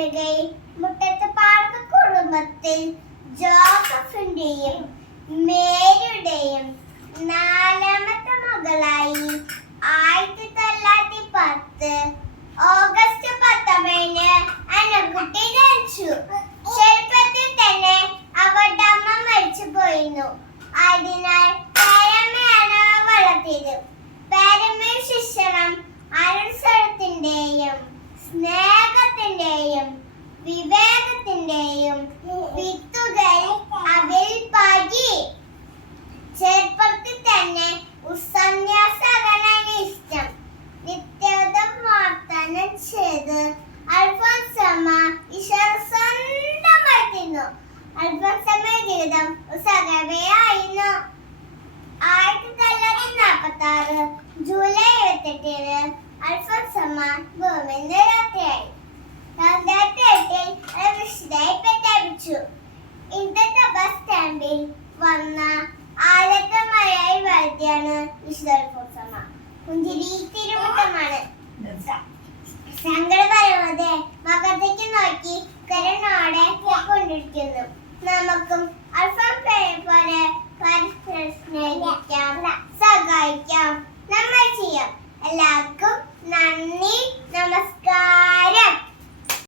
മാൻവികയിൽ മുട്ടത്ത് പാർത്ത കുടുംബത്തിൽ ജോസഫിന്റെയും മേരിയുടെയും നാലാമത്തെ മകളായി 1910 ഓഗസ്റ്റ് 19 അന്നക്കുട്ടി ജനിച്ചു. ചെറുപ്പത്തിൽ തന്നെ അവരുടെ അമ്മ മരിച്ചു പോയിരുന്നു. അതിനാൽ പേരമ്മയാണ് വളർത്തിയത്. പേരമ്മയുടെ ശിക്ഷണം അനുസരണത്തിന്റെയും സ്നേഹത്തിന്റെയും വിവേകത്തിന്റെയും വിത്തുകൾ അവരിൽ പാകി. ചെറുപ്പത്തിൽ തന്നെ സന്യാസകനാണ് ഇഷ്ടം. നിത്യവും വാഗ്ദാനം ചെയ്ത് അൽഫോൻസമ്മ ഈശോയെ സ്വന്തമായിരുന്നു. അൽഫോൻസമ്മയുടെ ജീവിതം സകലമായിരുന്നു. 1946 ജൂലൈ 28 അൽഫോൻസമ്മ ഭൂമിയിൽ നിന്ന് യാത്രയായി. 2008 വിശുദ്ധയായി പ്രഖ്യാപിച്ചു. ഇന്നത്തെ ബസ് സ്റ്റാൻഡിൽ വന്ന ആദ്യത്തെ മലയാളി വ്യക്തിയാണ് വിശുദ്ധ അൽഫോൻസമ്മ. പുഞ്ചിരി തിരുമുട്ടമാണ്. സങ്കടപരമതെ മകത്തേക്ക് നോക്കി കരുണോടെ കൊണ്ടിരിക്കുന്നു. നമുക്കും അൽഫോൻസമ്മയെ പോലെ പരസ്പരം സ്നേഹിക്കാം, സഹായിക്കാം, നമ്മൾ ചെയ്യാം. എല്ലാവർക്കും നന്ദി, നമസ്കാരം.